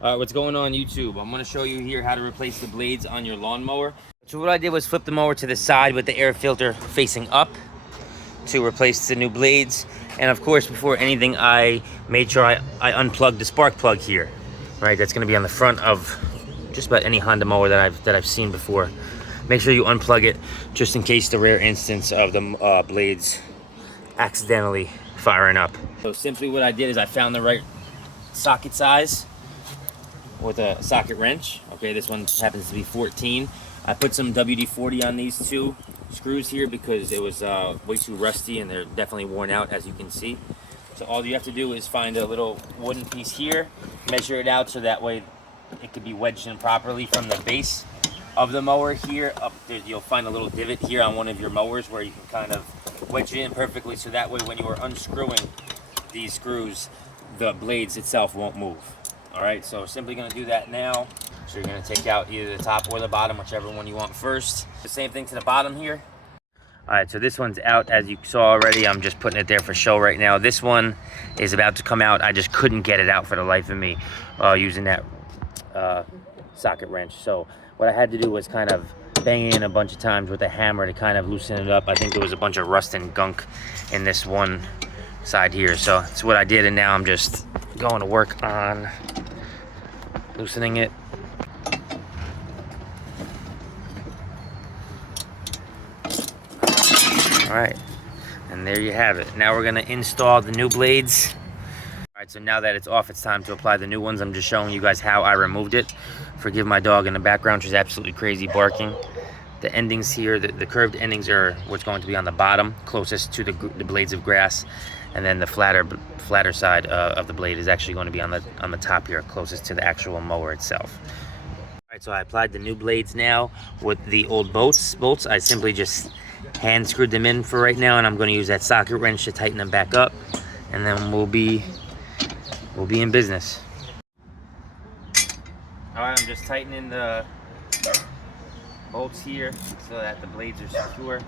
What's going on YouTube? I'm going to show you here how to replace the blades on your lawnmower. So what I did was flip the mower to the side with the air filter facing up to replace the new blades. And of course, before anything, I made sure I unplugged the spark plug here. Right, that's going to be on the front of just about any Honda mower that I've seen before. Make sure you unplug it just in case the rare instance of the blades accidentally firing up. So simply what I did is I found the right socket size with a socket wrench. Okay, this one happens to be 14. I put some WD-40 on these two screws here because it was way too rusty and they're definitely worn out, as you can see. So all you have to do is find a little wooden piece here, measure it out so that way it could be wedged in properly from the base of the mower here up there. You'll find a little divot here on one of your mowers where you can kind of wedge it in perfectly, so that way when you are unscrewing these screws, the blades itself won't move. All right, so simply going to do that now. So you're going to take out either the top or the bottom, whichever one you want first. The same thing to the bottom here. All right, so this one's out, as you saw already. I'm just putting it there for show right now. This one is about to come out. I just couldn't get it out for the life of me using that socket wrench. So what I had to do was kind of bang in a bunch of times with a hammer to kind of loosen it up. I think there was a bunch of rust and gunk in this one side here. So that's what I did, and now I'm just going to work on loosening it. All right, and there you have it. Now we're gonna install the new blades. All right, so now that it's off, it's time to apply the new ones. I'm just showing you guys how I removed it. Forgive my dog in the background, she's absolutely crazy barking. The endings here, the curved endings are what's going to be on the bottom, closest to the blades of grass. And then the flatter side of the blade is actually going to be on the top here, closest to the actual mower itself. All right, so I applied the new blades now with the old bolts. I simply just hand screwed them in for right now, and I'm going to use that socket wrench to tighten them back up, and then we'll be in business. All right, I'm just tightening the bolts here so that the blades are secure.